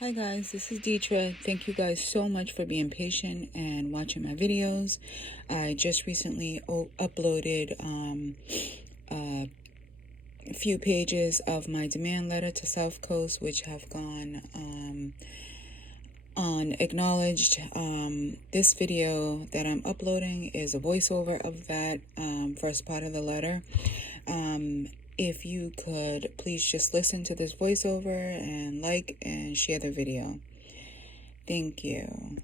Hi guys, this is Deetra. Thank you guys so much for being patient and watching my videos. I just recently uploaded a few pages of my demand letter to South Coast, which have gone acknowledged. This video that I'm uploading is a voiceover of that first part of the letter. If you could please just listen to this voiceover and like and share the video. Thank you. I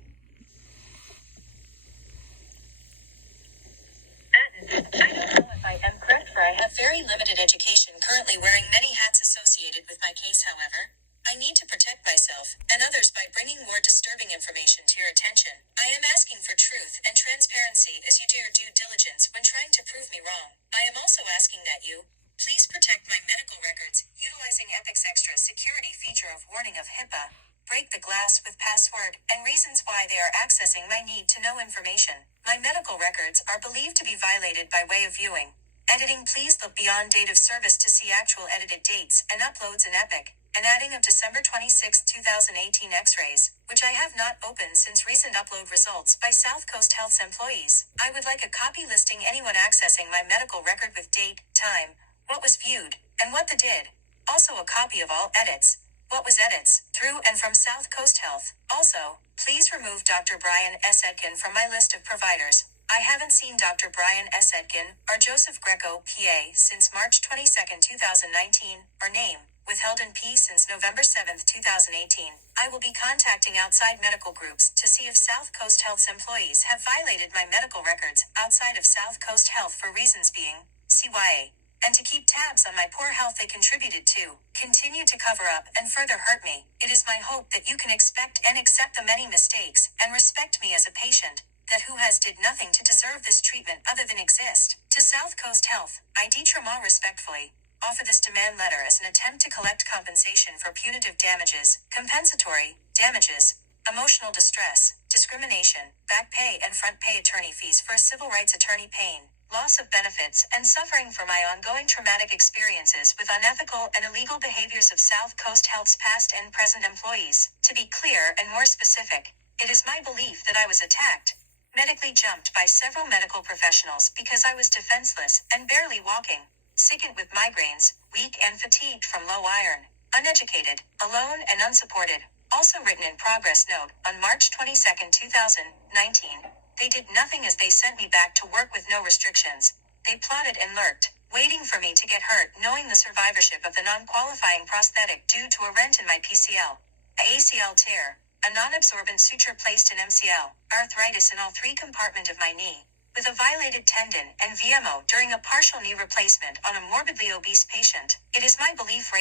don't know if I am correct, for I have very limited education, currently wearing many hats associated with my case. However, I need to protect myself and others by bringing more disturbing information to your attention. I am asking for truth and transparency as you do your due diligence when trying to prove me wrong. I am also asking that you please protect my medical records utilizing Epic's extra security feature of warning of HIPAA, break the glass with password, and reasons why they are accessing my need to know information. My medical records are believed to be violated by way of viewing. Editing, please look beyond date of service to see actual edited dates and uploads in Epic. An adding of December 26, 2018 x-rays, which I have not opened since recent upload results by South Coast Health's employees. I would like a copy listing anyone accessing my medical record with date, time, what was viewed, and what they did. Also a copy of all edits. What was edits, through and from South Coast Health. Also, please remove Dr. Brian S. Edkin from my list of providers. I haven't seen Dr. Brian S. Edkin or Joseph Greco, PA, since March 22, 2019, or name, withheld in P since November 7, 2018. I will be contacting outside medical groups to see if South Coast Health's employees have violated my medical records outside of South Coast Health for reasons being CYA, and to keep tabs on my poor health they contributed to, continue to cover up, and further hurt me. It is my hope that you can expect and accept the many mistakes, and respect me as a patient, that who has did nothing to deserve this treatment other than exist. To South Coast Health, I respectfully offer this demand letter as an attempt to collect compensation for punitive damages, compensatory damages, emotional distress, discrimination, back pay and front pay attorney fees for a civil rights attorney pain, loss of benefits, and suffering for my ongoing traumatic experiences with unethical and illegal behaviors of South Coast Health's past and present employees. To be clear and more specific, it is my belief that I was attacked, medically jumped by several medical professionals because I was defenseless and barely walking, sickened with migraines, weak and fatigued from low iron, uneducated, alone and unsupported. Also written in progress note, on March 22, 2019, they did nothing as they sent me back to work with no restrictions. They plotted and lurked, waiting for me to get hurt, knowing the survivorship of the non-qualifying prosthetic due to a rent in my PCL, a ACL tear, a non-absorbent suture placed in MCL, arthritis in all three compartments of my knee, with a violated tendon and VMO during a partial knee replacement on a morbidly obese patient. It is my belief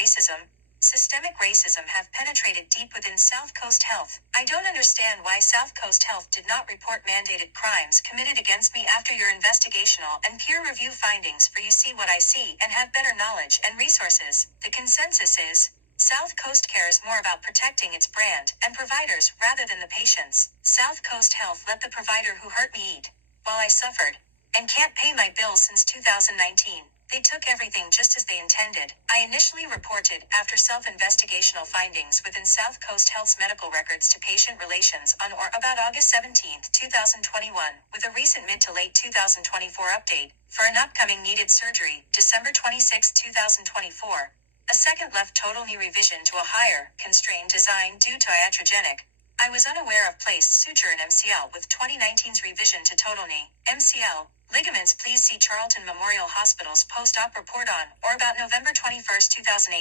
systemic racism have penetrated deep within South Coast Health. I don't understand why South Coast Health did not report mandated crimes committed against me after your investigational and peer review findings, for you see what I see and have better knowledge and resources. The consensus is, South Coast cares more about protecting its brand and providers rather than the patients. South Coast Health let the provider who hurt me eat, while I suffered, and can't pay my bills since 2019. They took everything just as they intended. I initially reported after self-investigational findings within South Coast Health's medical records to patient relations on or about August 17, 2021, with a recent mid to late 2024 update for an upcoming needed surgery, December 26, 2024. A second left total knee revision to a higher, constrained design due to iatrogenic. I was unaware of placed suture in MCL with 2019's revision to total knee, MCL, ligaments. Please see Charlton Memorial Hospital's post-op report on or about November 21, 2018,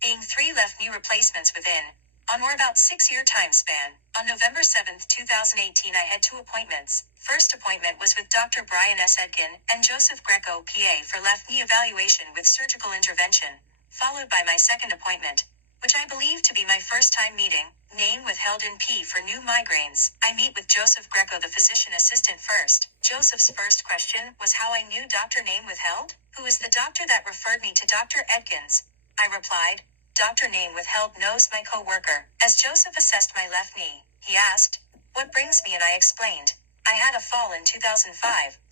being 3 left knee replacements within, on or about 6-year time span. On November 7, 2018 I had 2 appointments. First appointment was with Dr. Brian S. Edkin and Joseph Greco, PA, for left knee evaluation with surgical intervention, followed by my second appointment, which I believe to be my first time meeting, name withheld in P for new migraines. I meet with Joseph Greco, the physician assistant, first. Joseph's first question was how I knew Dr. Name withheld, who is the doctor that referred me to Dr. Edkins. I replied, Dr. Name withheld knows my co-worker. As Joseph assessed my left knee, he asked, what brings me, and I explained, I had a fall in 2005,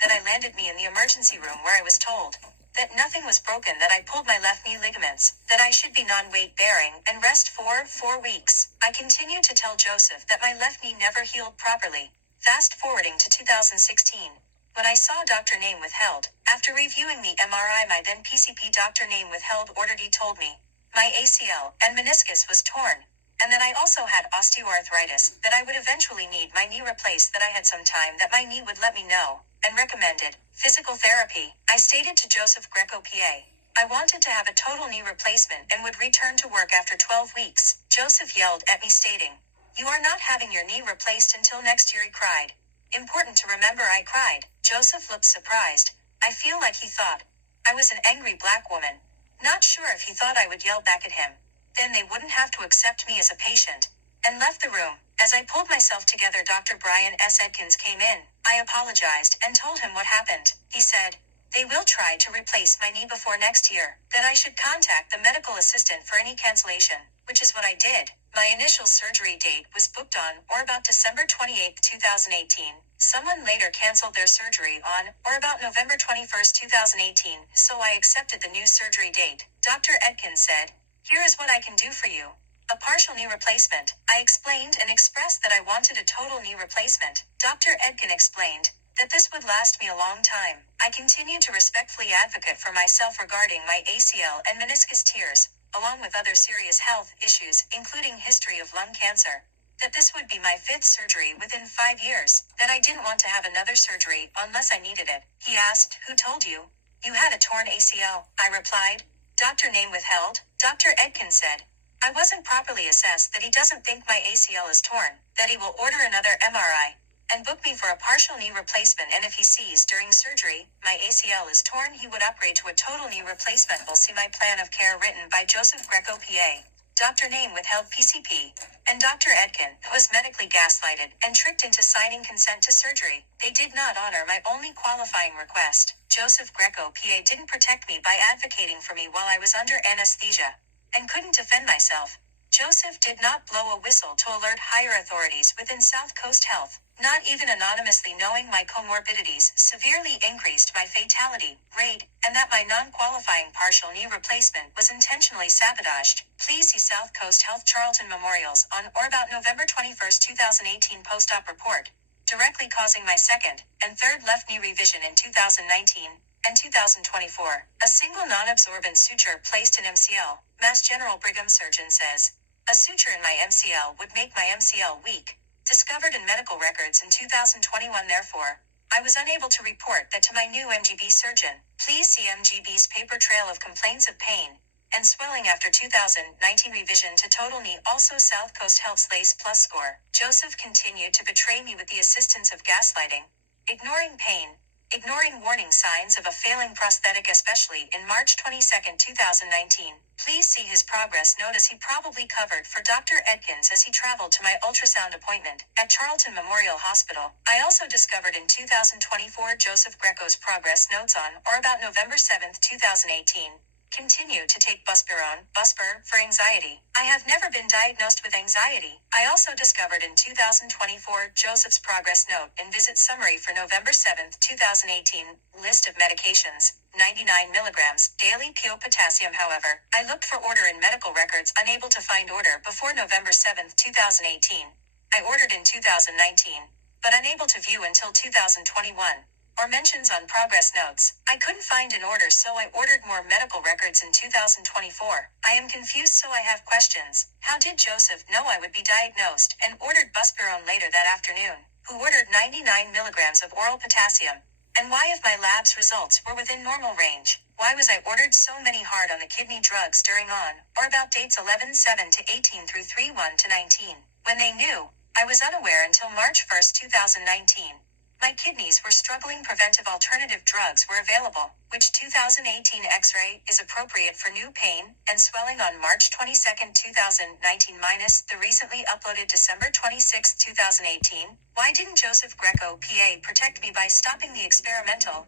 that I landed me in the emergency room where I was told, that nothing was broken, that I pulled my left knee ligaments, that I should be non-weight bearing and rest for 4 weeks. I continued to tell Joseph that my left knee never healed properly. Fast forwarding to 2016. When I saw Dr. Name Withheld, after reviewing the MRI my then PCP Dr. Name Withheld ordered, he told me my ACL and meniscus was torn, and that I also had osteoarthritis, that I would eventually need my knee replaced, that I had some time, that my knee would let me know, and recommended physical therapy. I stated to Joseph Greco PA, I wanted to have a total knee replacement and would return to work after 12 weeks. Joseph yelled at me stating, "You are not having your knee replaced until next year," he cried. Important to remember, I cried. Joseph looked surprised. I feel like he thought I was an angry black woman. Not sure if he thought I would yell back at him. Then they wouldn't have to accept me as a patient. And left the room. As I pulled myself together, Dr. Brian S. Edkins came in. I apologized and told him what happened. He said, "They will try to replace my knee before next year, that I should contact the medical assistant for any cancellation," which is what I did. My initial surgery date was booked on or about December 28, 2018. Someone later canceled their surgery on or about November 21, 2018, so I accepted the new surgery date. Dr. Edkins said, "Here is what I can do for you. A partial knee replacement." I explained and expressed that I wanted a total knee replacement. Dr. Edkin explained that this would last me a long time. I continued to respectfully advocate for myself regarding my ACL and meniscus tears, along with other serious health issues, including history of lung cancer. That this would be my 5th surgery within 5 years. That I didn't want to have another surgery unless I needed it. He asked, "Who told you you had a torn ACL?" I replied, "Dr. Name Withheld." Dr. Edkin said, "I wasn't properly assessed, that he doesn't think my ACL is torn, that he will order another MRI and book me for a partial knee replacement, and if he sees during surgery my ACL is torn, he would upgrade to a total knee replacement. Will see my plan of care," written by Joseph Greco PA, Dr. Name Withheld PCP, and Dr. Edkin, who was medically gaslighted and tricked into signing consent to surgery. They did not honor my only qualifying request. Joseph Greco PA didn't protect me by advocating for me while I was under anesthesia and couldn't defend myself. Joseph did not blow a whistle to alert higher authorities within South Coast Health, not even anonymously, knowing my comorbidities severely increased my fatality rate, and that my non-qualifying partial knee replacement was intentionally sabotaged. Please see South Coast Health Charlton Memorials on or about November 21, 2018 post-op report, directly causing my second and third left knee revision in 2019 and 2024. A single non-absorbent suture placed in MCL. Mass General Brigham surgeon says, "A suture in my MCL would make my MCL weak." Discovered in medical records in 2021, therefore, I was unable to report that to my new MGB surgeon. Please see MGB's paper trail of complaints of pain and swelling after 2019 revision to total knee. Also South Coast Health's LACE Plus score. Joseph continued to betray me with the assistance of gaslighting, ignoring pain, ignoring warning signs of a failing prosthetic, especially in March 22, 2019. Please see his progress note, as he probably covered for Dr. Edkins as he traveled to my ultrasound appointment at Charlton Memorial Hospital. I also discovered in 2024 Joseph Greco's progress notes on or about November 7, 2018. Continue to take buspirone, Buspir, for anxiety. I have never been diagnosed with anxiety. I also discovered in 2024 Joseph's progress note and visit summary for November 7, 2018, list of medications, 99 milligrams, daily pure potassium. However, I looked for order in medical records, unable to find order before November 7, 2018. I ordered in 2019, but unable to view until 2021. Or mentions on progress notes. I couldn't find an order, so I ordered more medical records in 2024. I am confused, so I have questions. How did Joseph know I would be diagnosed and ordered buspirone later that afternoon? Who ordered 99 milligrams of oral potassium? And why, if my labs results were within normal range, why was I ordered so many hard on the kidney drugs during on or about dates 11/7 to 18 through 3/1 to 19, when they knew I was unaware until March 1, 2019? My kidneys were struggling. Preventive alternative drugs were available, which 2018 X-ray is appropriate for new pain and swelling on March 22, 2019 minus the recently uploaded December 26, 2018. Why didn't Joseph Greco PA protect me by stopping the experimental?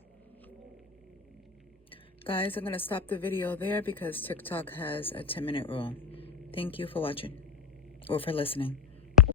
Guys, I'm going to stop the video there because TikTok has a 10-minute rule. Thank you for watching or for listening.